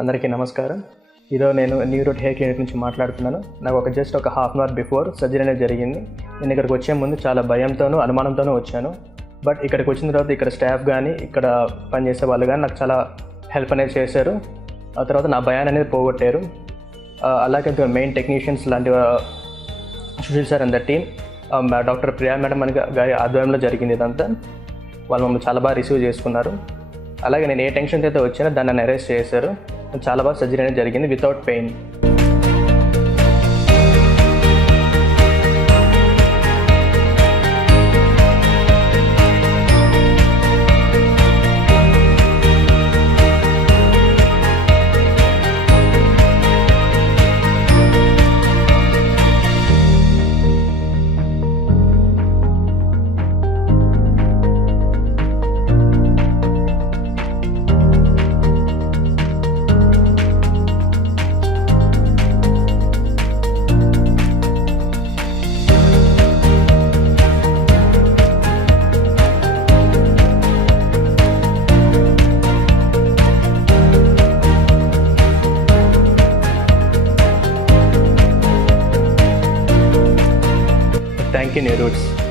అందరికీ నమస్కారం. ఈరోజు నేను న్యూ రూట్ హెయిర్ క్లినిక్ నుంచి మాట్లాడుతున్నాను. నాకు జస్ట్ ఒక half an hour before surgery అనేది జరిగింది. నేను ఇక్కడికి వచ్చే ముందు చాలా భయంతోనూ అనుమానంతోనూ వచ్చాను. బట్ ఇక్కడికి వచ్చిన తర్వాత ఇక్కడ స్టాఫ్ కానీ ఇక్కడ పనిచేసే వాళ్ళు కానీ నాకు చాలా హెల్ప్ అనేది చేశారు. ఆ తర్వాత నా భయాన్ని అనేది పోగొట్టారు. అలాగే మెయిన్ టెక్నీషియన్స్ లాంటి Sushil sir and the team, doctor Priya madam అని గారి ఆధ్వర్యంలో జరిగింది ఇదంతా. వాళ్ళు మమ్మల్ని చాలా బాగా రిసీవ్ చేసుకున్నారు. అలాగే నేను ఏ టెన్షన్తో అయితే వచ్చానో దాన్ని నన్ను అరెస్ట్ చేశారు. చాలా బాగా సర్జరీ అనేది జరిగింది without pain. Thank you, New Roots.